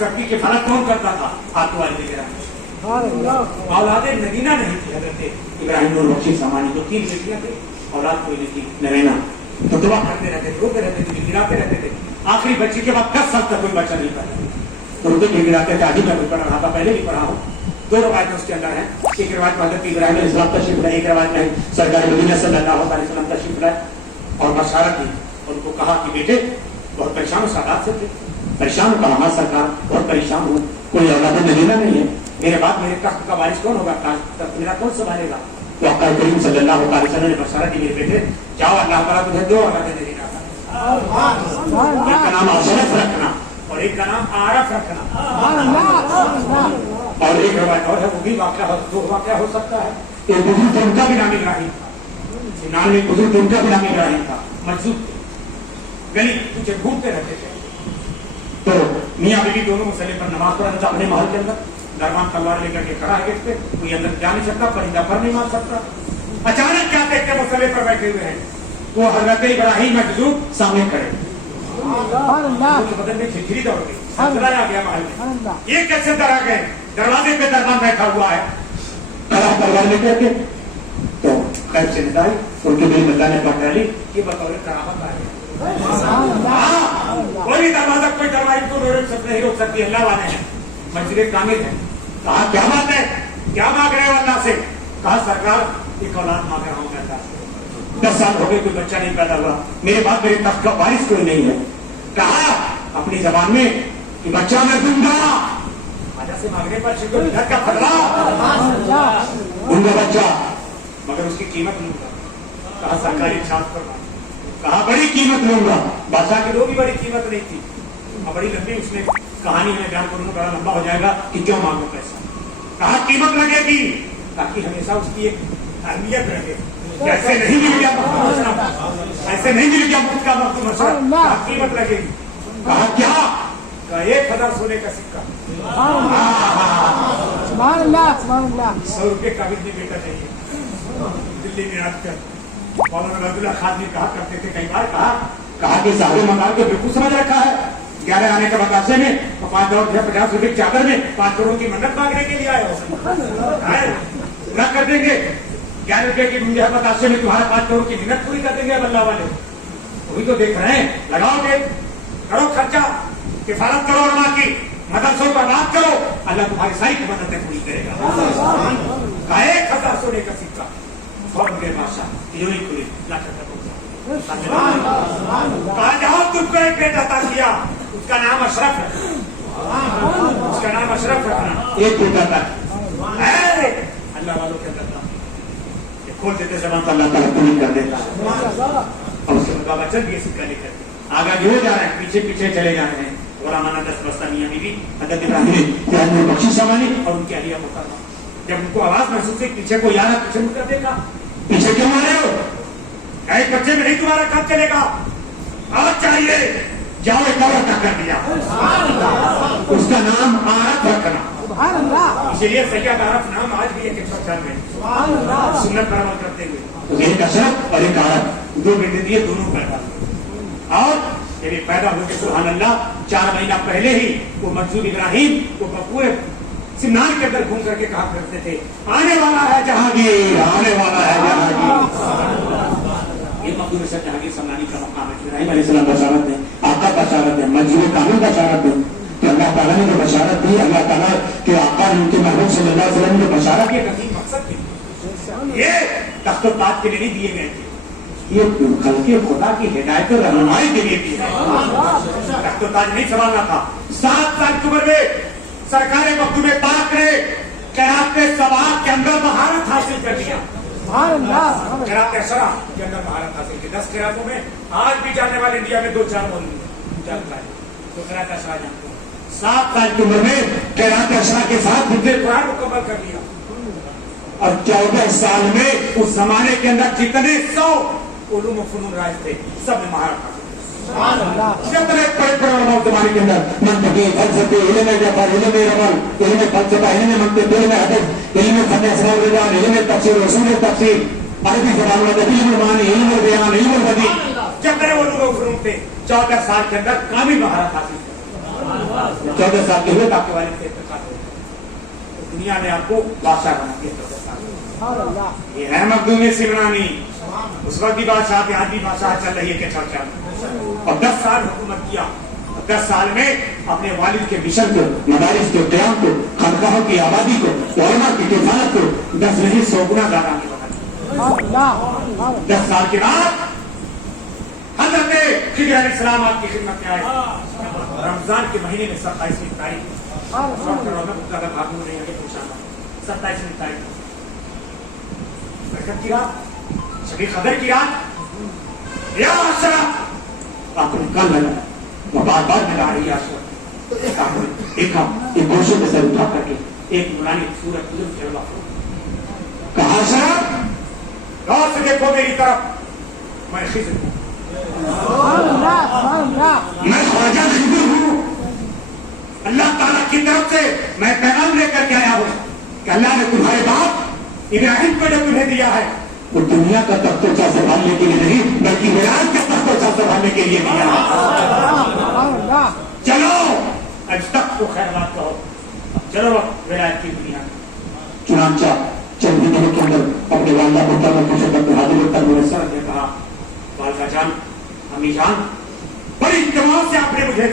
सबकी किफायत कौन करता था? आपके वालिद गिरामी। औलादे नगीना नहीं थी हजरत इब्राहिम नूर बख्शी सामानी, तो 3 बेटियां थी, औलाद कोई नहीं थी नगीना। तो दुआ करते रहते थे, रोते रहते थे, गिराते रहते थे। आखिरी बच्ची के बाद 10 साल तक कोई बच्चा नहीं पैदा, तो रोते गिराते थे। आज मैं भी पढ़ रहा था, पहले भी पढ़ा हूँ। 2 रवायतें उसके अंदर हैं। एक रवायत में हजरत इब्राहिम अलैहिस्सलाम तशरीफ लाए, एक रवायत में सरकार मदीना सल्लल्लाहु अलैहि वसल्लम तशरीफ लाए और बशारत दी। उनको कहा कि बेटे बहुत परेशान हो, सादात से थे, परेशान हो, कहा हाँ सरकार बहुत परेशान हूँ, कोई औलाद नगीना नहीं है, मेरे बाद मेरे तख्त का वारिस कौन होगा, तख्त मेरा कौन संभालेगा? तो आका करीम सल्लल्लाहु अलैहि वसल्लम ने बशारत दी, मेरे बेटे जाओ, अल्लाह ताला तुझे 2 औलाद नगीना, एक का नाम अशरफ रखना और एक का नाम आरफ रखना। और एक रवायत और है, वो भी वाक़या हो, 2 वाक़या हो सकता है। एक बुजुर्ग उनका भी नाम इब्राहिम था, नाम एक बुजुर्ग उनका भी नाम इब्राहिम था, मजदूर थे, गली पीछे घूमते रहते थे। तो मियाँ बीवी दोनों मुसल्ले पर नमाज पढ़ रहे थे अपने महल के अंदर, दरबान तलवार लेकर के खड़ा है गेट पे, कोई अंदर जा नहीं सकता, परिंदा पर नहीं मार सकता। अचानक क्या देखते मुसल्ले पर बैठे हुए हैं, तो हजरत इब्राहिम मजदूर सामने खड़े, बदन में खिचड़ी दौड़ गई, आ गया महल में। ये कैसे डरा गए? दरवाजे पे दरबान बैठा हुआ है, खड़ा तलवार लेकर के। तो खैर से निदाई उनके दिल में ने पकड़ ली, ये बतौर करामत आ गई। कोई दरवाजा कोई दरवाजा को नहीं रोक सकती, अल्लाह वाले हैं, मस्जिद कामिल है। कहा क्या बात है, क्या मांग रहे हो अल्लाह से? कहा सरकार एक औलाद मांग रहा हूँ अल्लाह से, 10 साल हो गए कोई बच्चा नहीं पैदा हुआ, मेरे बाद मेरे तख्त का वारिस कोई नहीं है। कहा अपनी जबान में कि बच्चा मैं दूंगा, राजा से मांगने पर घर का फटला दूंगा बच्चा, मगर उसकी कीमत लूंगा। कहा सरकारी छाप पर, कहा बड़ी कीमत लूंगा। बादशाह की भी बड़ी कीमत नहीं थी, और बड़ी लंबी उसने कहानी में बयान करूंगा, बड़ा लंबा हो जाएगा कि क्यों मांगो पैसा। कहा कीमत लगेगी, ताकि हमेशा उसकी एक अहमियत रहे, ऐसे नहीं मिल गया, ऐसे नहीं मिल गया मुफ्त का वक्त मशरफ, कीमत लगेगी। कहा क्या? कहा 1000 सोने का सिक्का। 100 रुपये का भी बेटा चाहिए। दिल्ली में आजकल मौलाना अब्दुल्ला खान जी कहा करते थे, कई बार कहा कि साहब मकान को बिल्कुल समझ रखा है, 11 आने के बतासे में 5 और 50 रुपये चादर में 5 करोड़ की मन्नत मांगने के लिए आए हो, पूरा कर देंगे। 11 रुपये की बतासे में तुम्हारा 5 करोड़ की मिन्नत पूरी कर देंगे अल्लाह वाले। वही तो देख रहे हैं, लगाओगे, करो खर्चा, किफायत करो उलमा की, मदरसों पर बात करो, अल्लाह तुम्हारी सारी की मददें पूरी करेगा। 1000 सोने का सिक्का बादशाह खुली, कहा जाओ तुमको एक बेटा अता किया, उसका नाम अशरफ है, उसका नाम अशरफ रखना, एक बेटा था। अल्लाह वालों के अंदर खोल देते जबान तो अल्लाह ताला पूरी कर देता है। और उसके बाद बाबा चल गए सिक्का लेकर आगे हो जा रहे हैं, पीछे पीछे चले जा रहे हैं। गुलामाना 10 बस्ता मियां बीवी हजरत इब्राहिम बख्शी सामानी और उनकी अहलिया मुकर्रमा, जब उनको आवाज महसूस हुई पीछे को यार पीछे मुकर देखा, पीछे क्यों आ रहे हो? एक बच्चे में नहीं तुम्हारा काम चलेगा, आवाज चाहिए, जाओ एक और कर दिया, उसका नाम आरफ रखना। इसीलिए सैयद आरफ नाम आज भी एक 104 में सुन्नत पर अमल करते हुए एक अशरफ और एक आरफ 2 बेटे दिए, दोनों पैदा और ये पैदा होकर सुभान अल्लाह 4 महीना पहले ही वो मंसूर इब्राहिम वो पूरे सिमनान के अंदर घूम करके कहा करते थे, आने वाला है जहांगीर, आने वाला है जहांगीर। ये मकदूर से जहांगीर सम्मानी का मकाम है। इब्राहिम अलैहिस्सलाम बशारत है, आका बशारत है, मंजूर कामिल बशारत है कि अल्लाह ताला ने जो बशारत दी, अल्लाह ताला के आका उनके महबूब सल्लल्लाहु अलैहि वसल्लम ने बशारत के कसीम मकसद थे, ये तख्त व ताज के लिए नहीं दिए गए थे, ये खल्के खुदा की हिदायत और रहनुमाई के लिए दिए गए। तख्त व ताज नहीं संभालना था। 7 साल की उम्र में सरकार मखदूम पाक ने क़िराअत सबाह के अंदर महारत हासिल कर लिया, क़िराअत अशरा के अंदर महारत हासिल की। 10 क़िराअतों में आज भी जानने वाले इंडिया में 2-4 मौलवी जानता है, तो क़िराअत अशरा जानते हैं। 7 साल की उम्र में क़िराअत अशरा के साथ हिफ्ज़ कुरान मुकम्मल कर लिया, और 14 साल में उस जमाने के अंदर जितने 100 उलूम व फ़नून राइज थे, सब में महारत हासिल। जितने बड़े जमाने के अंदर मंतकी, फलसफे, इल्म जफर, इल्म रमल, इल्म फलसफा, इल्म मंतिक, इल्म हदीस, इल्म फन असमाउ व रिजाल, इल्म तफसीर, उसूल तफसीर, अरबी ज़बान में इल्म मानी, इल्म बयान, इल्म बदी, जितने उलूम व फ़नून थे 14 साल के अंदर कामिल महारत हासिल कर। 14 साल के हुए तो आपके वालिद से इंतकाल हो गया, तो दुनिया ने आपको बादशाह बना दिया 14 साल। ये है मखदूम सिमरानी, उस वक्त भी बादशाह थे, आज भी बादशाह चल रही है के चर्चा में। और 10 साल हुकूमत किया, 10 साल में अपने वालिद के मिशन को, मदारिस के क़याम को, खानकाहों की आबादी को, उलमा की किफायत को 10 नहीं 100 गुना ज्यादा आगे बढ़ा दिया। 10 साल के बाद हज़रत खिज़र अलैहिस्सलाम आपकी खिदमत में आए। रमजान के महीने में 27वीं तारीख, 27वीं तारीख बरकत की रात, शबी कदर की रात। या अशरफ, आपने कल लगाया, बार बार लगा रही है अशरफ। आपने देखा एक गोशे में सर उठा करके एक नूरानी सूरत जलवा कहा, अशरफ गौर से देखो मेरी तरफ, मैं खिज़र हूं, मैं ख्वाजा खिज़र हूं। अल्लाह ताला की तरफ से मैं पैगाम लेकर के आया हूं कि अल्लाह ने तुम्हारे बाप इब्राहिम को जो तुम्हें दिया है वो दुनिया का तख्तोचा संभालने के लिए नहीं, बल्कि विराट का तख्तोचा संभालने के लिए दिया है। चलो आज तक तो खैर बात कहो, चलो विराट की दुनिया। चुनांचा चंद दिनों के अंदर अपने वालदा मुहतरमा को शपथ हाजिर होकर मुयस्सर ने कहा, वालदा जान, अम्मी जान, बड़ी इत्मीनान से आपने मुझे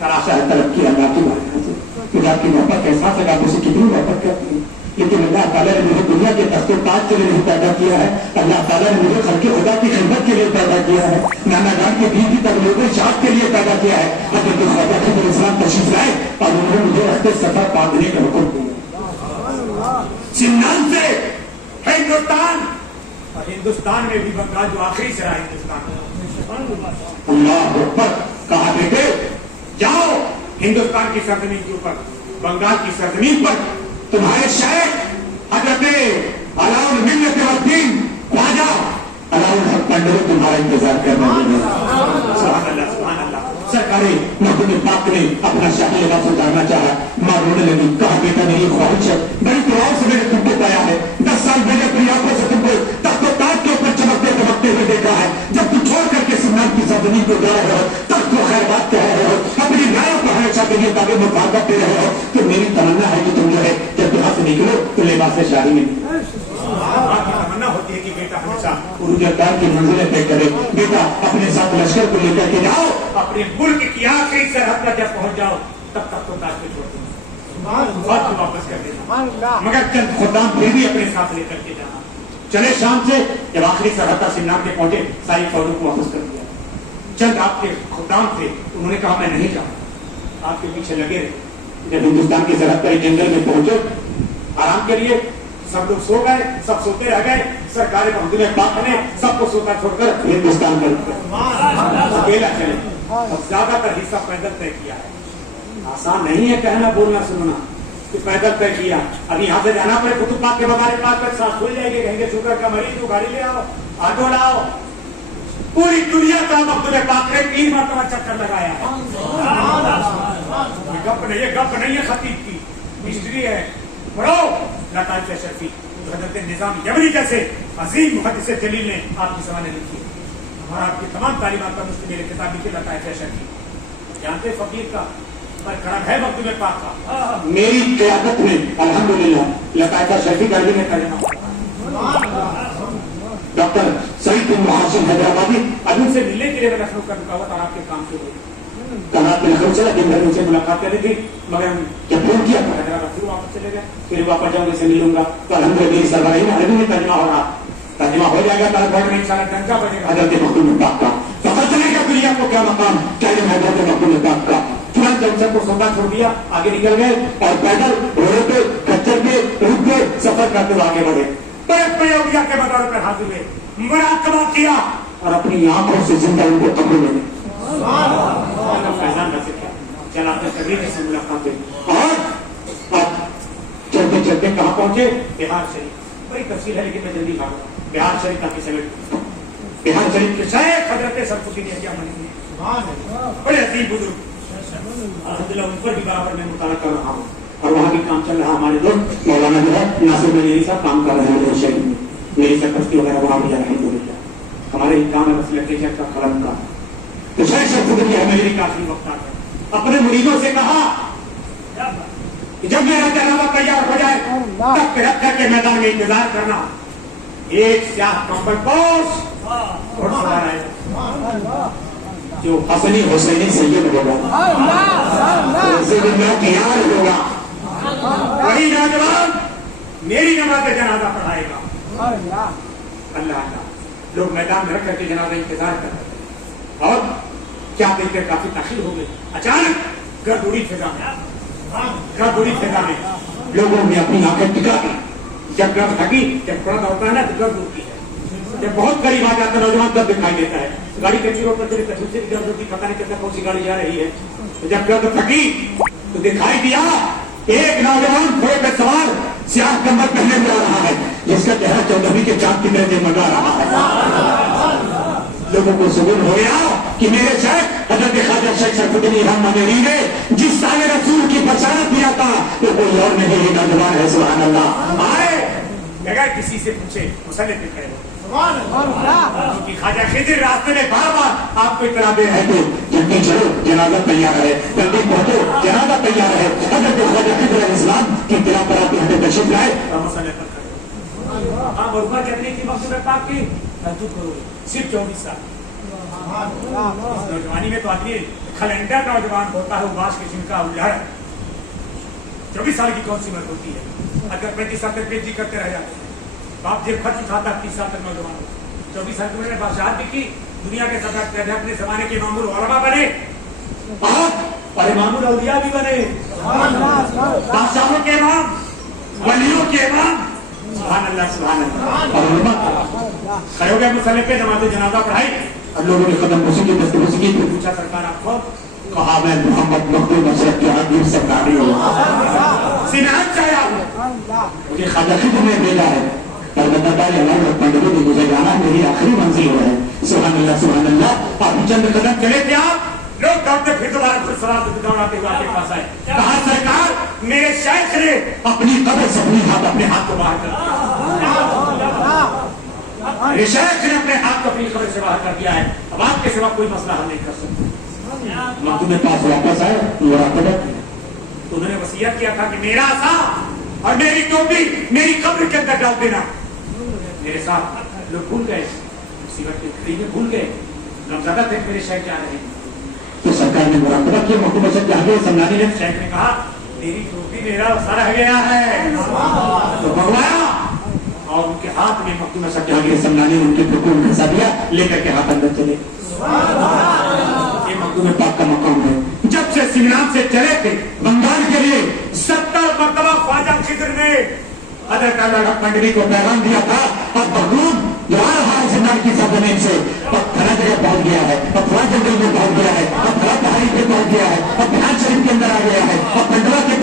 तराशा है, तलब किया अल्लाह की बात से, खुदा की मोहब्बत का एहसास है, आप उसे कितनी मोहब्बत करती है। लेकिन अल्लाह ताला ने मुझे दुनिया के तख्तो ताज के लिए नहीं पैदा किया है, अल्लाह ताला ने मुझे खल्क़े खुदा की खिदमत के लिए पैदा किया है, नाना जान के बीवी तबलीग शाद के लिए पैदा किया है। हज़रत ख्वाजा खिज़र इस्लाम तशरीफ लाए और उन्होंने मुझे रहते सफर बांधने का हुक्म दिया। सिन्नान से हिंदुस्तान, और हिंदुस्तान में भी बंगाल जो आखिरी से रहा हिंदुस्तान, अल्लाह अकबर, कहा बेटे जाओ हिंदुस्तान की सरजमीन के ऊपर, बंगाल की सरजमीन पर तुम्हारे शेख हज़रत अलाउल मिल्लत वद्दीन ख्वाजा अलाउल हक पंडित तुम्हारा इंतजार कर रहे हैं। सुभान अल्लाह, सुभान अल्लाह। सरकारे मखदूम पाक ने अपना शाही लिबास उतारना चाहा, मां रोने लगी, कहा बेटा मेरी ख्वाहिश है, बड़ी दुआओं से मैंने तुमको पाया है, 10 साल मैंने अपनी आंखों से तुमको तख्तो ताज के ऊपर चमकते चमकते हुए देखा है। जब तुम छोड़ करके सिन्नान की सरजमीन को जा रहे हो, तब तो खैर बात कह रहे हो, अपनी रायों को हमेशा के लिए ताबे मुखातब दे रहे हो, तो मेरी तमन्ना है कि तुम जो है जब यहाँ से निकलो तो लिबास शाही में तमन्ना होती है कि बेटा हमेशा उर्जदार की मंजिलें तय करे। बेटा अपने साथ लश्कर को लेकर के जाओ, अपने मुल्क की आखिरी सरहद पर जब पहुंच जाओ तब तक तो ताज पे छोड़ देना, वापस कर देना, मगर चंद खुदाम फिर भी अपने साथ लेकर के जाना। चले शाम से जब आखिरी सरहद पर सिन्नान के पहुंचे, सारी फौजों को वापस कर दिया। चंद आपके खुदाम थे, उन्होंने कहा मैं नहीं जाऊंगा, आपके पीछे लगे रहे। जब हिंदुस्तान की सरहद पर जंगल में पहुंचे आराम के लिए, सब लोग सो गए, सब सोते रह गए, सरकार महमूद पाक ने सबको सोता छोड़कर हिंदुस्तान पर अकेला चले। अब ज्यादातर हिस्सा पैदल तय किया है, आसान नहीं है कहना बोलना सुनना कि पैदल तय किया। अब यहाँ से जाना पड़े कुतुब पाक के मज़ार पाक पर, सांस खुल जाएगी, कहेंगे शुगर का मरीज हो, गाड़ी ले आओ, ऑटो लाओ। पूरी दुनिया का महमूद पाक ने 3 मरतबा चक्कर लगाया है। गप नहीं है खतीब की हिस्ट्री है, पढ़ो लताइफ शरफी, हज़रत निज़ाम यमनी जैसे अजीम मुहद्दिस जलील ने आपकी ज़माने लिखी है। हमारा आपकी तमाम तालीमात पर मुस्लिम मेरे किताब लिखी लताइफ शरफी, जानते फकीर का पर करम है मखदूम पाक का। मेरी क़यादत में अल्हम्दुलिल्लाह लताइफ शरफी का भी मैं तर्जुमा डॉक्टर सईद बिन मुहसिन हैदराबादी अभी से मिलने के लिए मैं लखनऊ का रुकावट और आपके काम से हुई कनात में लखनऊ चला, दिन भर उनसे मुलाकात करनी थी, मगर जब फोन किया तो हैदराबाद फिर वापस चले गए, फिर वापस जाऊंगा से मिलूंगा तो अल्हम्दुलिल्लाह मेरी सरबराही में अरबी में तर्जुमा हो रहा, तर्जुमा हो जाएगा कल भर में इंशाअल्लाह डंका बजेगा हज़रत मखदूम पाक का, पता चलेगा दुनिया को क्या मकाम चाहिए हज़रत मखदूम पाक का। तुरंत जब सबको सौदा छोड़ दिया, आगे निकल गए और पैदल घोड़े पे खच्चर पे रुक गए, सफर करते हुए आगे बढ़े। बड़े औलिया के मदार पर हाजिर हुए, मुराकबा किया और अपनी आंखों से जिंदा उनको कब्र में फैजान रसे चलाते तकरीर से मुलाकात हुई। और अब चलते चलते कहाँ पहुंचे? बिहार शरीफ। बड़ी तफसील है लेकिन मैं जल्दी भागूंगा। बिहार शरीफ काफी समय, बिहार शरीफ के शेख हज़रत सरफुद्दीन यहिया मदनी, बड़े अजीब बुजुर्ग, अल्हम्दुलिल्लाह उन पर भी बराबर मैं मुताला कर रहा हूँ और वहाँ भी काम चल रहा। हमारे दोस्त मौलाना जो है नासिर मेरी साहब काम कर रहे हैं शरीफ में, मेरी सरपस्ती वगैरह वहाँ भी अल्हम्दुलिल्लाह हमारे ही काम है, बस लगे का कलम का। तो शेख सरफुद्दीन यहिया मदनी का आखिरी वक्त आता है, अपने मुरीदों से कहा कि जब मेरा जनाजा तैयार हो जाए तब तिहत्तर के मैदान में इंतजार करना। एक स्याह कंबल पोश घुड़सवार आएगा जो हसनी हुसैनी सैयद होगा, तैयार होगा, वही नौजवान मेरी नमाज जनाजा पढ़ाएगा। अल्लाह लोग मैदान में रख करके जनाजा इंतजार कर रहे थे और क्या देखकर काफी ताखिर हो गई। अचानक गर्दूरी फिजा में लोगों ने अपनी आंखें टिका दी। जब गर्द ढकी, जब थोड़ा दौड़ता है ना तो गर्द उठती है। जब बहुत करीब आ जाता है नौजवान तब दिखाई देता है। गाड़ी कच्ची रोड पर चली तो दूसरी गर्द होती, पता नहीं चलता कौन सी गाड़ी जा रही है। तो जब गर्द थकी तो दिखाई दिया एक नौजवान घोड़े पे सवार स्याह कमर पहने हुए आ रहा है, जिसका चेहरा चौदहवीं के चांद की तरह जगमगा रहा है। लोगों को सुकून हो गया कि मेरे शेख हजरत ख्वाजा शेख शरफुद्दीन रहमतुल्लाह ने जिस साल रसूल की बशारत दिया था वो कोई और नहीं है, नौजवान है। सुभान अल्लाह। आए बगैर किसी से पूछे मुसल्ले पे खड़े हो, क्योंकि ख्वाजा खिज़िर रास्ते में बार बार आपको इत्तला दे रहे थे जल्दी चलो जनाजा तैयार है, जल्दी पहुंचो जनाजा तैयार है। हजरत ख्वाजा खिज़िर अलैहिस्सलाम की इत्तला पर आते हैं तशरीफ लाए और मुसल्ले पर खड़े हो। हाँ उम्र कितनी थी मकसूद पाक की? सिर्फ 24 साल। नौजवानी में तो आदमी कैलेंडर नौजवान होता है, उबास के जिनका उल्लड़ 24 साल की कौन सी उम्र होती है? अगर 35 साल तक पीएचडी करते रह जाते हैं, बाप जेब खर्च उठाता 30 साल तक नौजवान हो। 24 साल की उम्र में बादशाह भी की, दुनिया के सदाकत अपने जमाने के इमामुल उलमा बने और इमामुल औलिया भी बने, बादशाहों के इमाम, वलियों के इमाम। सुभान अल्लाह सुभान अल्लाह। खड़े हो गए मुसल्ले पे, नमाज जनाजा पढ़ाई और लोगों ने कदम उसी की दस्तबूसी की। पूछा सरकार आपको? कहा मैं मोहम्मद मखदूम अशरफ के हबीब सरकारी हूँ, सिनात चाया मुझे ख्वाजा खिज़िर ने भेजा है और बताता पंडितों ने मुझे जाना मेरी आखिरी मंजिल है। सुभान अल्लाह सुभान अल्लाह। आप चंद कदम चले थे, आप लोग दौड़ते फिर दोबारा दौड़ाते हुए आपके पास आए। कहा सरकार मेरे शेख ने अपनी कब्र से अपने हाथ को बाहर कर दिया, मेरे शेख ने अपने हाथ को अपनी कब्र से बाहर कर दिया है, अब आपके सिवा कोई मसला हल नहीं कर सकते। तुम्हें पास वापस आए तो उन्होंने वसीयत किया था कि मेरा सा और मेरी टोपी मेरी कब्र के अंदर डाल देना। मेरे साथ लोग भूल गए, मुसीबत की घड़ी में भूल गए, गमज़दा थे मेरे शेख जा रहे हैं। तो सरकार ने मुराकबा किया, मखदूम अशरफ के आगे समझाने लगे। शेख ने कहा तेरी टोपी मेरा वसा रह गया है, तो मंगवाया और उनके हाथ में मखदूम अशरफ के आगे समझाने उनके हुक्म घसा दिया, लेकर के हाथ अंदर चले। ये मखदूम पाक का मकाम है। जब से सिमरान से चले थे बंगाल के लिए 70 मरतबा ख्वाजा खिज़िर ने हजरत अल्लाह पंडित को पैगाम दिया था। अब बगरूद जो आ रहा है सिमरान की सरजमीन से, अब फला जगह पहुंच गया है, अब फला जंगल में पहुंच गया है, अब फला पहाड़ी पे पहुंच गया है, अब बिहार शरीफ के अंदर आ गया है, अब खंडवा के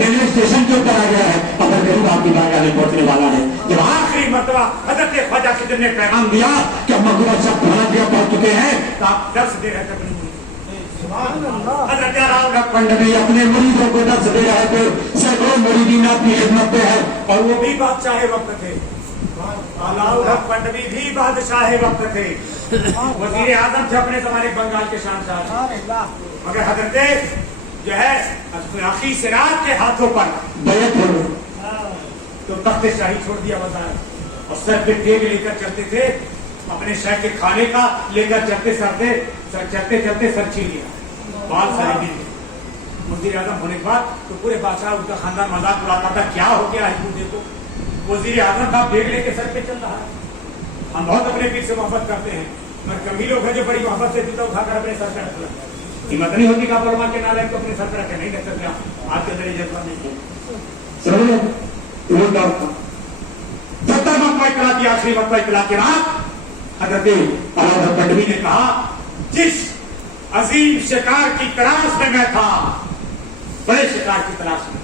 रेलवे स्टेशन के ऊपर आ गया है, अब गरीब आपकी बारगाह में पहुंचने वाला है। जब आखिरी मरतबा हजरत ख्वाजा खिज़िर ने पैगाम दिया कि अब मखदूम अशरफ फला जगह पहुंच चुके हैं, तो आप दर्श दे रहे थे पंडित अपने मुरीदों को दर्श दे रहे थे। सैकड़ों मुरीदीन अपनी खिदमत पे है और वो भी बादशाह वक्त थे। अलाउद्दीन पंडित भी बादशाह वक्त थे, वजीर आजम थे अपने जमाने बंगाल के शहंशाह। मगर हजरत जो है आखिरी सिराज के हाथों पर बैत हो तो तख्ते शाही छोड़ दिया वज़ार और सर पे टेग लेकर चलते थे, अपने शहर के खाने का लेकर चलते चलते सर छीन लिया, बाल सारे गिर गए। वजीर आजम होने के बाद तो पूरे बादशाह उनका खानदान मजाक उड़ाता था, क्या हो गया है देखो वजीर आजम का बेग लेके सर पे चल रहा है। हम बहुत अपने पीर से मोहब्बत करते हैं, मगर कभी लोग हैं जो बड़ी मोहब्बत से जूता उठाकर अपने सर पे रख लेते हैं। हिम्मत नहीं होती का फरमा के नाले को अपने सर पे रखे, नहीं रख सकते आपके अंदर ये जज्बा नहीं है। आखिरी मरतबा इत्तला के बाद हजरत अलाउद्दीन पंडित ने कहा जिस अजीम शिकार की तलाश में मैं था, बड़े शिकार की तलाश में,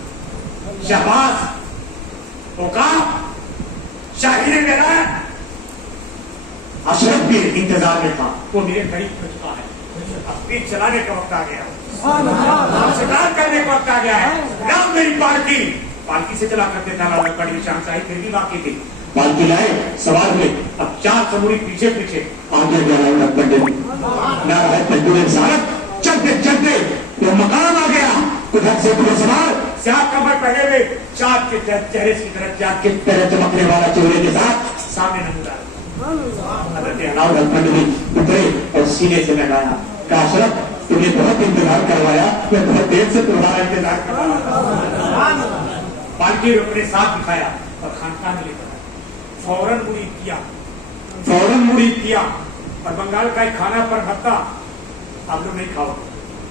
शहबाज औकाफ शाहीन विलायत अशरफ भी इंतजार में था, वो मेरे करीब पहुंच चुका है। अब तीर चलाने का वक्त आ गया, शिकार करने का वक्त आ गया है। नाम मेरी पालकी से चला करते थे अलाउद्दीन पंडित शाहशाही, फिर भी बाकी थी। पालकी लाए, सवार हुए, अब 4 समूरी पीछे पीछे आगे गया पंडित चलते चलते تو مقام آ گیا قدرت سے پورے سوال سیاہ کمر پہنے ہوئے چاند کے چہرے کی طرف چاند کی طرح چمکنے والا چہرے کے ساتھ سامنے نمودار حضرت علاؤ الفنوی اترے اور سینے سے لگایا کہا اشرف تمہیں بہت انتظار کروایا میں بہت دیر سے تمہارا انتظار کر رہا تھا پالکی اپنے ساتھ دکھایا اور خانقاہ میں لے کر فوراً مرید کیا اور بنگال کا ایک کھانا پر بھتا آپ لوگ نہیں کھاؤ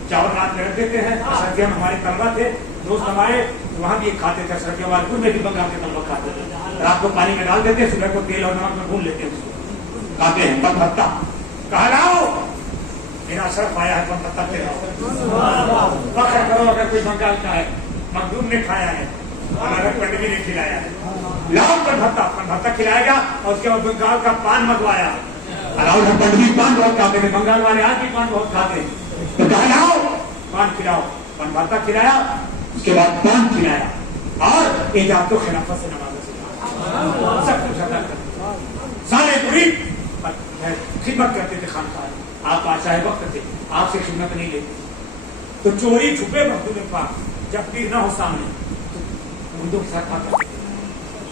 چاول رات میں رکھ دیتے ہیں سردیاں میں ہمارے طلبہ تھے دوست ہمارے وہاں بھی کھاتے تھے سردیوں والے پور میں بھی بنگال کے طلبہ کھاتے تھے رات کو پانی میں ڈال دیتے صبح کو تیل اور نمک میں بھون لیتے ہیں اس کو کھاتے ہیں پر بھتا کہا لاؤ میرا اشرف آیا ہے پر بھتا کھلاؤ فخر کرو اگر کوئی بنگال کا ہے مخدوم نے کھایا ہے ہمارا پنڈوی نے کھلایا ہے لاؤ پر بھتا کھلایا گیا اور اس کے بعد بنگال کا پان منگوایا الاؤ پنڈوی پان بہت کھاتے تھے بنگال والے آج بھی پان بہت کھاتے ہیں تو کہا لاؤ پان کھلاؤ پان بھتا کھلایا اس کے بعد پان کھلایا اور ایجاد و خلافت سے نوازا سکھایا سب کچھ ادا کرتے سارے مرید خدمت کرتے تھے خانقاہ آپ بادشاہ وقت تھے آپ سے خدمت نہیں لیتے تو چوری چھپے مخدوم پاک جب پیر نہ ہو سامنے تو مردوں کے ساتھ کھاتا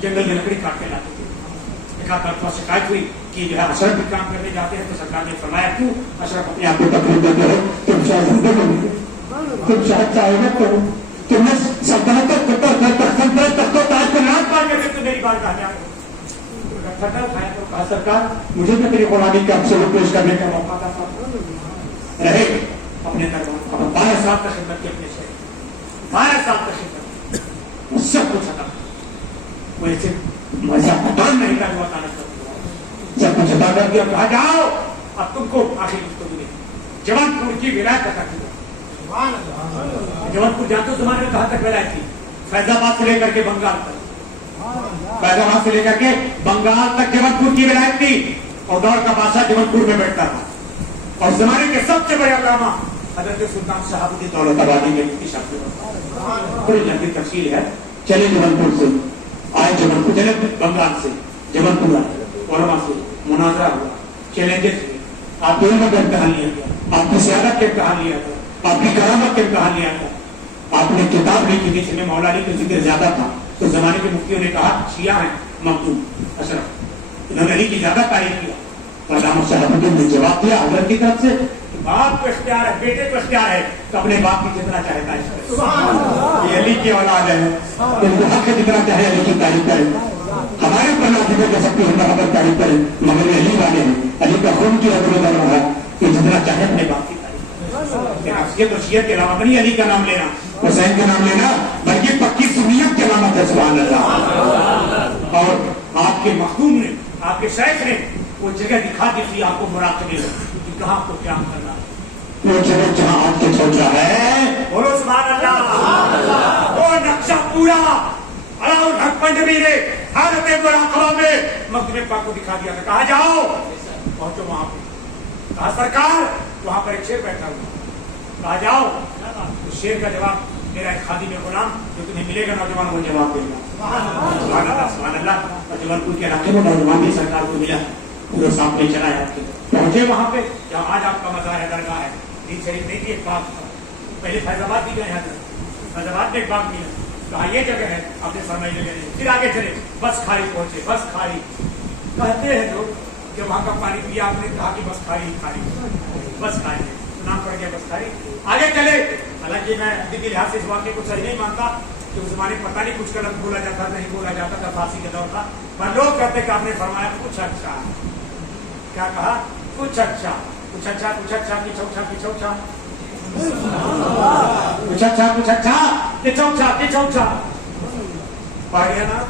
جنگل میں لکڑی کاٹ کے لاتے تھے ایک شکایت ہوئی کہ جو ہے اشرف بھی کام کرنے جاتے ہیں تو سرکار نے فرمایا کیوں اشرف اپنے آپ کو تکلیف دیتے ہو تم شاید چاہے گا کرو تم نے سلطنت تخت و تاج کو لات مار کے میری بات کہا کہا سرکار مجھے بھی میری غلامی کا سلوک پیش کرنے کا موقع تھا رہے اپنے دربار 12 سال تک خدمت کی اپنے شہر 12 سال تک خدمت سب کچھ ختم وہ ایسے مزہ پتان نہیں تھا وہ تعلق سب کچھ ادا کر دیا کہا جاؤ اب تم کو آخری گفتگو دے جوان پور کی ولایت کا تک جوان پور جانتے ہو زمانے میں کہاں تک ولایت تھی فیض آباد سے لے کر کے بنگال تک فیض آباد سے لے کر کے بنگال تک جوان پور کی ولایت تھی اور دور کا بادشاہ جوان پور میں بیٹھتا تھا اور زمانے کے سب سے بڑے علامہ حضرت سلطان شہاب الدین دولت آبادی میں مفتی شاہ بڑی لمبی تفصیل ہے چلے جوان پور سے آئے جوان پور چلے بنگال سے جوان پور آئے علماء سے مناظرہ ہوا چیلنجز ہوئے آپ کے علم کا امتحان لیا گیا آپ کی سیادت کے امتحان لیا تھا آپ کی کرامت کے امتحان لیا تھا آپ نے کتاب لکھی تھی جس میں مولا علی کا ذکر زیادہ تھا تو زمانے کے مفتیوں نے کہا شیعہ ہیں مخدوم اشرف انہوں نے علی کی زیادہ تعریف کیا تو علامہ شہاب الدین نے جواب دیا حضرت کی طرف سے باپ کو اختیار ہے بیٹے کو اختیار ہے تو اپنے باپ کی جتنا چاہتا ہے یہ علی کی اولاد ہے ان کو حق جتنا چاہے علی کی تعریف کرے ہمارے اوپر نہ کر سکتے ہیں محبت تعریف کریں مگر علی والے ہیں علی کا خون کی رد میں رہا ہے کہ جتنا چاہے اپنے باپ کی تعریف یہ تو شیعہ کے علاوہ نہیں علی کا نام لینا حسین کا نام لینا بلکہ پکی سنیت کے علامت ہے سبحان اللہ اور آپ کے مخدوم نے آپ کے شیخ نے وہ جگہ دکھا دی تھی آپ کو مراقبے کہ کہاں کو کیا کرنا وہ جگہ جہاں آپ کے سوچا ہے بولو سبحان اللہ وہ نقشہ پورا علاؤ الحق پنڈوی نے حالت مراقبہ میں مخدوم پاک کو دکھا دیا تھا کہا جاؤ پہنچو وہاں پہ کہا سرکار وہاں پر ایک شیر بیٹھا ہوا کہا جاؤ اس شیر کا جواب میرا ایک خادم میں غلام جو تمہیں ملے گا نوجوان وہ جواب دے گا سبحان اللہ اور جوان پور کے علاقے میں نوجوان بھی سرکار کو ملا پورے سامنے چلا ہے آپ کے پہنچے وہاں پہ جہاں آج آپ کا مزار ہے درگاہ ہے دین شریف نہیں تھی ایک باغ تھا پہلے فیض آباد بھی گئے ہیں فیض آباد میں ایک باغ ملا کہا یہ جگہ ہے آپ نے فرمائی جگہ نہیں پھر آگے چلے بس کھاری پہنچے بس کھاری کہتے ہیں لوگ کہ وہاں کا پانی پیا آپ نے کہا کہ بس کھاری بس کھاری نام پڑ گیا بس کھاری آگے چلے حالانکہ میں دلی لحاظ سے اس واقعے کو صحیح نہیں مانتا کہ اس زمانے پتہ نہیں کچھ غلط بولا جاتا نہیں بولا جاتا تھا فارسی کا دور تھا پر لوگ کہتے کہ آپ نے فرمایا کچھ اچھا کیا کہا کچھ اچھا کچھ اچھا کچھ اچھا پچھوچا پچھوچا کچھ اچھا کچھ اچھا پچھوچا پچھوچا پڑھ گیا نا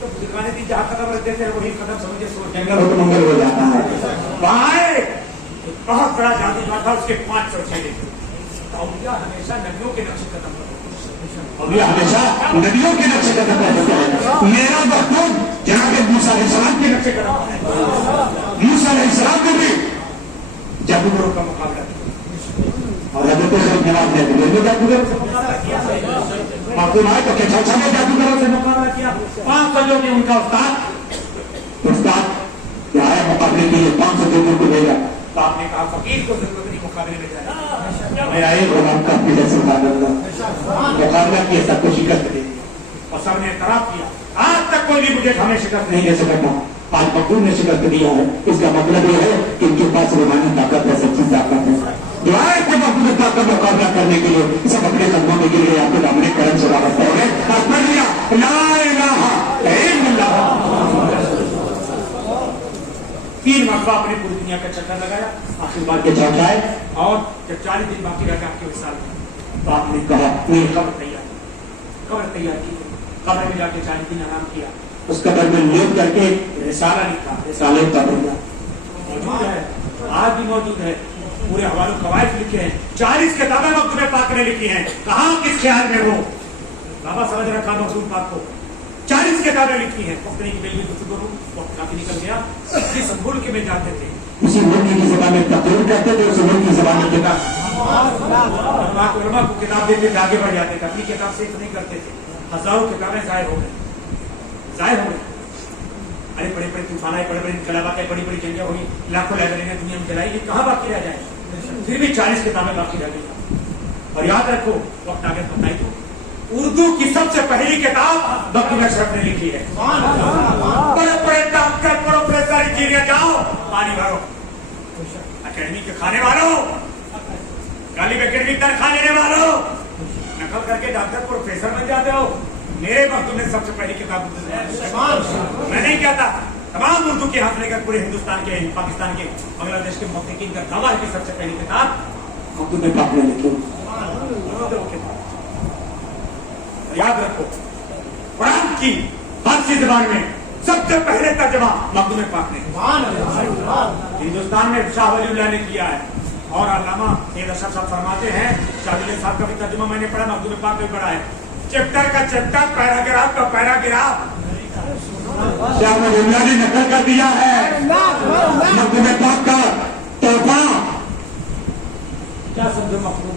تو بزرگانے دی جہاں قدم رکھتے تھے وہی قدم سمجھے سو جنگل ہو تو منگل ہو جاتا ہے وہاں بہت بڑا جادو تھا اس کے 500 چیلے اولیاء ہمیشہ نبیوں کے نقش قدم پر اولیاء ہمیشہ نبیوں کے نقش قدم پر میرا محبوب جناب موسیٰ علیہ السلام کے نقش قدم پر ہے موسیٰ علیہ السلام کو بھی جادوگروں کا مقابلہ کیا اور حضرت صاحب جواب دے دے جادوگروں سے مقابلہ کیا معلوم ہے تو کہ چھوٹا نے جادوگروں سے مقابلہ کیا 500 جو کہ ان کا استاد کیا ہے مقابلے کے لیے 500 لوگوں کو بھیجا تو آپ نے کہا فقیر کو ضرورت نہیں مقابلے میں جائے. میں آئے غلام کا پیڑے سے مقابلہ کیا، سب کو شکست دے دی اور سب نے اعتراف کیا آج تک کوئی بھی مجھے ہمیں شکست نہیں نہیں دے سکتا. آج مقبول نے شکست دیا ہے، اس کا مطلب یہ ہے کہ ان کے پاس روحانی طاقت ہے، سچی طاقت ہے. دعائیں کہ مقبول کا مقابلہ کرنے کے لیے سب اپنے قدموں میں گر گئے، آپ کے دامن کرم سے واپس ہو گئے. آپ پڑھ لیا لا الہ الا اللہ. 3 مرتبہ اپنے پوری دنیا کا چکر لگایا. آخر بار کے چوتھائے اور جب 40 دن باقی رہ گئے آپ کے وصال میں تو آپ نے کہا نہیں، قبر تیار کی. قبر میں جا کے 40 دن آرام کیا. اس قبر میں لیٹ کر کے رسالہ لکھا. سالے قبر میں موجود ہے، آج بھی موجود ہے. پورے حوالے قواعد لکھے ہیں. 40 کتابیں مکتوب پاک نے لکھی ہیں. کہاں کس خیال میں ہو بابا سمجھ رکھا مکتوب پاک کو. 40 کتابیں لکھی ہیں. پختنی کی میری گفتگو وقت کافی نکل گیا. جس ملک میں جاتے تھے اسی ملک کی زبان میں تقریر کرتے تھے، اس ملک کی زبان میں کتاب علماء کو کتاب دیتے تھے، آگے بڑھ جاتے تھے. اپنی کتاب سے نہیں کرتے تھے. ہزاروں کتابیں ضائع ہو گئی. ارے بڑے بڑے طوفان آئے، بڑے بڑے انقلابات آئے، بڑی بڑی جنگیں ہوئی، لاکھوں لائبریریاں دنیا میں جلائی. یہ کہاں باقی رہ جائے؟ پھر بھی 40 کتابیں باقی رہ گئی. اور یاد رکھو وقت آگے بتائی تو اردو کی سب سے پہلی کتاب مکتوب اشرف نے لکھی ہے. بڑے بڑے ڈاکٹر پروفیسر انجینئر جاؤ پانی بھرو. اکیڈمی کے کھانے والوں، غالب اکیڈمی تنخواہ لینے والوں، نقل کر کے ڈاکٹر پروفیسر بن جاتے ہو. میرے مکتوب نے سب سے پہلی کتاب میں نہیں کہتا، تمام اردو کے حاصل کر پورے ہندوستان کے، پاکستان کے، بنگلہ دیش کے محققین کا دعویٰ ہے کہ سب سے پہلی کتاب مکتوب پاک نے لکھی. یاد رکھو قرآن کی فارسی زبان میں سب سے پہلے ترجمہ مکتوب پاک نے ہندوستان میں شاہ ولی اللہ نے کیا ہے. اور علامہ سید اشرف صاحب فرماتے ہیں، شاہ ولی اللہ صاحب کا بھی ترجمہ میں نے پڑھا، مکتوب پاک میں پڑھا ہے. چیپٹر کا چیپٹر، پیراگراف کا پیراگراف شاہ ولی اللہ نے نقل کر دیا ہے. مکتوب پاک کا تحفہ کیا سمجھو مخلوق.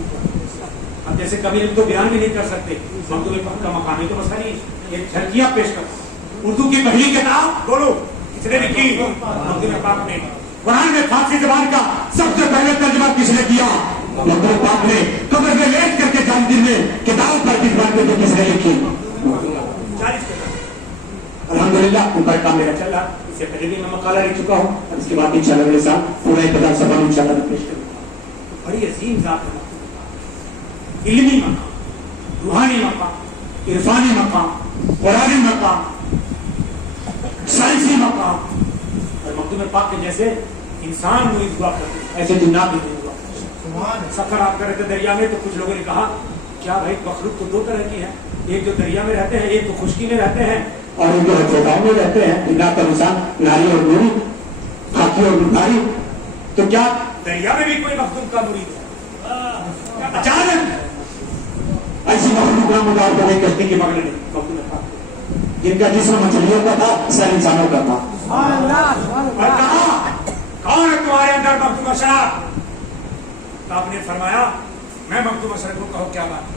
اب جیسے کبھی تو بیان بھی نہیں کر سکتے، مکتوب پاک کا مقام ہے تو مسئلہ نہیں. ایک جھلکیاں پیش کر. اردو کی پہلی کتاب بولو کس نے لکھی؟ مکتوب پاک نے. قرآن میں فارسی زبان کا سب سے پہلے ترجمہ کس نے کیا؟ مکتوب پاک نے. قبر میں لیٹ کر کے جان دن میں کتاب پر کس بات میں کس نے لکھی؟ 40 کتاب. الحمدللہ اوپر کام میرا چل رہا. اس سے پہلے بھی میں مقالہ لکھ چکا ہوں. اور اس کے بعد انشاءاللہ میرے ساتھ پورا ابتداء سبق انشاءاللہ پیش کروں گا. بڑی عظیم ذات ہے. علمی مقام، روحانی مقام، عرفانی مقام، قرآنی مقام، سائنسی مقام. اور مکتوب پاک کے جیسے انسان مرید ہوا کرتے ایسے جنات بھی نہیں ہوا. سفر آپ کر رہے تھے دریا میں تو کچھ لوگوں نے کہا کیا بھائی مخلوق تو 2 طرح کی ہے، ایک جو دریا میں رہتے ہیں، ایک تو خشکی میں رہتے ہیں، اور ان جو چوٹاؤں میں رہتے ہیں جنات کا انسان ناری اور نوری، خاکی اور بھاری. تو کیا دریا میں بھی کوئی مخلوق کا مرید ہے؟ اچانک ایسی مخلوق کا مدار پر ایک کشتی کی پکڑ لی جن کا جسم مچھلیوں کا تھا، سر انسانوں کا تھا. اور کہا کون ہے تمہارے اندر مکتوب اشرف؟ تو آپ نے فرمایا میں مکتوب اشرف کو کہو کیا بات ہے؟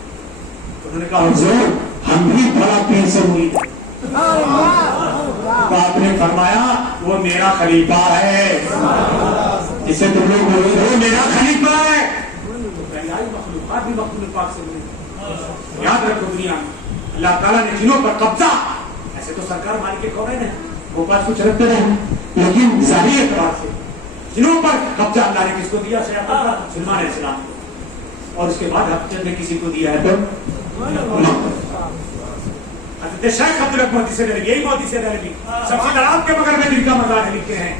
انہوں نے کہا حضور ہم بھی بڑا پیر سے امید ہے. تو آپ نے فرمایا وہ میرا خلیفہ ہے، جسے تم لوگ مرید ہو میرا خلیفہ ہے. مخلوقات بھی مکتوب پاک سے مرید. یاد رکھو دنیا میں اللہ تعالیٰ نے جنوں پر قبضہ، ایسے تو سرکار مالک کونین ہے، وہ پاس کچھ رکھتے رہے، لیکن ظاہری اعتبار سے جنوں پر قبضہ اللہ نے کس کو دیا؟ سلمان علیہ السلام کو. اور اس کے بعد حضرت نے کسی کو دیا ہے تو حضرت شیخ عبدالرحمن سے لگی، یہی موتی سے لگی. سب سے آپ کے مگر میں جن کا مزار لکھتے ہیں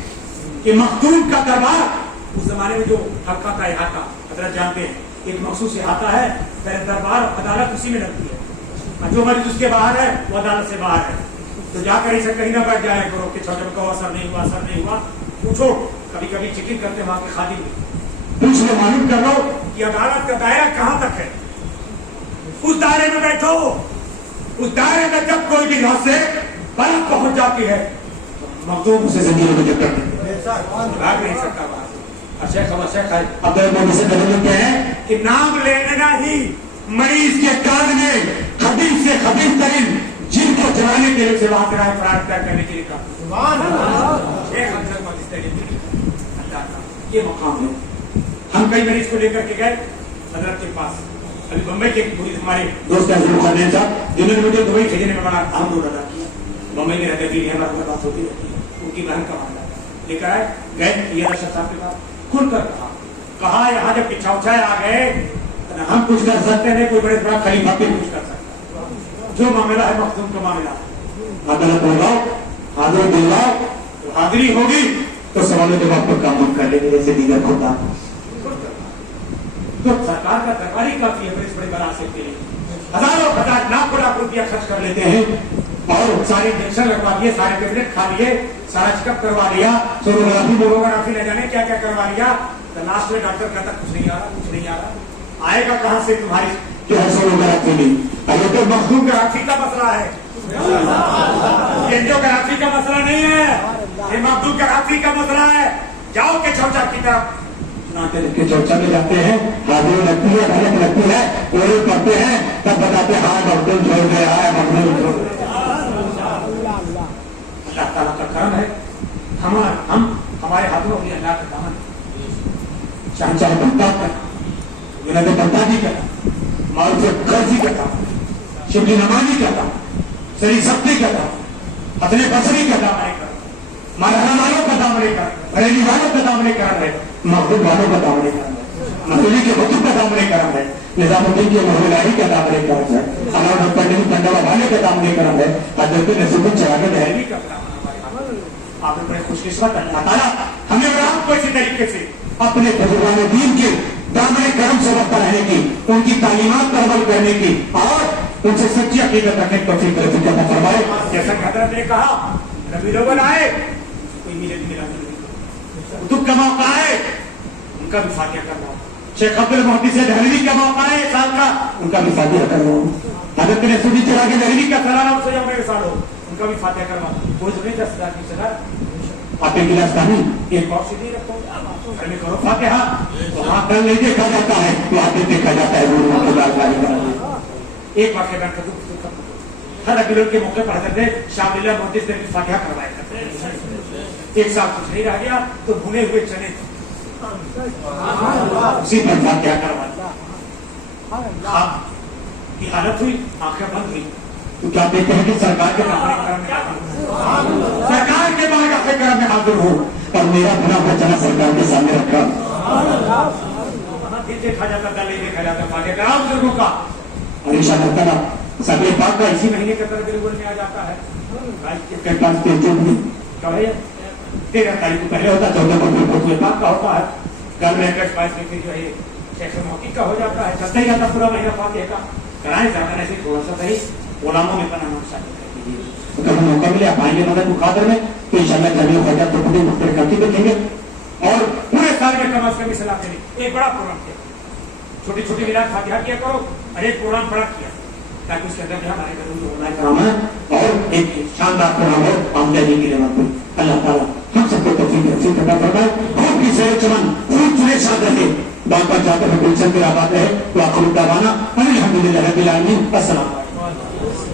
کہ مختوم کا دربار اس زمانے میں جو حقہ کا احاطہ حضرت جانتے ہیں، ایک مخصوص احاطہ ہے. پہلے دربار عدالت اسی میں لگتی ہے، جو مریض اس کے باہر ہے وہ عدالت سے باہر ہے. تو جا کر اسے کہیں نہ بیٹھ جایا کرو کہ چھوٹے کو اثر نہیں ہوا، اثر نہیں ہوا. پوچھو، کبھی کبھی چیکنگ کرتے وہاں کے خادم پوچھ لو، معلوم کر لو کہ عدالت کا دائرہ کہاں تک ہے. اس دائرے میں بیٹھو. اس دائرے میں جب کوئی بھی یہاں سے بات پہنچ جاتی ہے مخدوم اسے زمین میں جب بھاگ نہیں سکتا. اب سے لگتے ہیں کہ نام لینا ہی مریض کے کان میں خبیث سے خبیث ترین جن کو جلانے کے لیے سے وہاں فرار کرنے کے لیے کہا. ये मकाम है। हम कई मरीज को लेकर के गए हजरत के पास, अभी बम्बई के मरीज हमारे दोस्त हैं खान साहब, जिन्होंने मुझे दुबई भेजने में बड़ा अहम रोल अदा किया। बम्बई में रहते भी हमारे बात होती रहती है, उनकी बहन का मामला लेकर आए, गए ये रशद साहब के पास, खुलकर कहा यहाँ जब पिछाउछाए आ गए हम कुछ कर सकते नहीं, कोई बड़े बड़ा खलीफा भी कुछ कर सकता, जो मामला है मखदूम का मामला, अदालत बुलाओ, हाजिर दिलवाओ, तो हाजिरी होगी तो सवालों जवाब पर काम कर लेंगे जैसे दीगर खुदा। तो सरकार का दरबारी काफी है बड़े बड़ा से के लिए, हजारों हजार लाख रुपया खर्च कर लेते हैं और सारे इंजेक्शन लगवा दिए, सारे टेबलेट खा लिए, सारा चेकअप करवा लिया, सोनोग्राफी मोनोग्राफी न जाने क्या क्या करवा लिया, तो लास्ट में डॉक्टर कहता कुछ नहीं आ रहा, कुछ नहीं आ रहा, आएगा कहां से तुम्हारी जो है सोनोग्राफी नहीं, अरे तो मखदूम ग्राफी का मसला है, एंजियोग्राफी का मसला नहीं है, ये मखदूम ग्राफी का मसला है। जाओ के चौचा की तरफ के चर्चा में जाते हैं, हाजिर लगती है, अदालत लगती है, ओरे पढ़ते हैं, तब बताते हैं हाँ मखदूम छोड़ गया है, मखदूम छोड़ गया। अल्लाह ताला का करम है, हम हमारे हाथों में अल्लाह का दामन, चाहे बनता करता, बनता भी करता, मारूफ कर्जी करता, शिबली नमाजी करता, सही सख्ती करता, अपने बसरी का दाम नहीं करता, मरहना वालों का दाम नहीं करता, बरेली वालों का दाम नहीं कर रहे, मखदूम वालों का दाम नहीं कर रहे, मसूली के वजूद का दाम नहीं कर रहे, निजामुद्दीन के मोहल्लाही का दाम नहीं कर रहे, अलाउद्दीन पंडित पंडवा वाले का दाम नहीं कर रहे, हजरत नसीरुद्दीन चरागे दहलवी का दाम आप बड़े खुशकिस्मत अल्लाह ताला हमें आपको इसी तरीके से अपने बुजुर्गान दीन के दामने करम से वफा रहने की, उनकी तालीमात पर अमल करने की और उनसे सच्ची हकीकत रखने की तौफीक अता फरमाए। जैसा कि हजरत ने कहा रबी लोगन आए कोई मिले मिला दुख का मौका है, उनका भी फातिहा करना, शेख अब्दुल मुहद्दिस दहलवी का मौका है साल का, उनका भी फातिहा करना, हजरत नसीरुद्दीन चरागे दहलवी का सालाना उत्सव जब मेरे साल हो उनका भी फातिहा करवा, कोई नहीं 10,000 की सजा आप एक गिलास पानी एक बॉक्स से नहीं रखो, घर में करो फातिहा, तो वहां कल नहीं देखा जाता है, वहां पे देखा जाता है एक वाक्य में हर अकीलों के मौके पर हजरत ने शामिला मुहद्दिस ने फातिहा करवाया करते, एक साल कुछ नहीं रह गया तो भुने हुए चने उसी पर फातिहा करवा की हालत हुई, आंखें बंद हुई, तो क्या देखते हैं कि सरकार के सरकार के बारे में करम में हाजिर हो और मेरा बना बचना सरकार के सामने रखा, देखा जाता था नहीं देखा जाता फातिहा करा बुजुर्गों का, और इंशाअल्लाह ताला सभी बात का इसी महीने के तरह बिल्कुल में आ जाता है, के पास कब है 13 तारीख को पहले होता, 14 को बिल्कुल पाक का होता है, कल में 22 में फिर जो है शेख मौकी का हो जाता है, चलता ही जाता पूरा महीना फातिहा का कराए जाता है, थोड़ा सा सही गुलामों में पना तो कभी मौका मिले आप आएंगे मदद मुखातर में तो इंशाअल्लाह जमीन फजर तो बड़ी मुख्तलिफ करती देखेंगे और पूरे साल में कम अज कम सलाह देंगे। एक बड़ा प्रोग्राम किया, छोटी छोटी मिलाद फातिहा किया करो और एक प्रोग्राम बड़ा किया ताकि उसके अंदर हमारे घर काम है और एक शानदार प्रोग्राम हो आमदनी के लिए। अल्लाह ताला हम सबको तौफीक अता फरमाए, खूब की सेहत चमन खूब चुने शाद रहे, बात बात जाकर गुलशन के आबाद रहे, तो आखिर दावाना अल्हम्दुलिल्लाह रब्बिल आलमीन। अस्सलाम।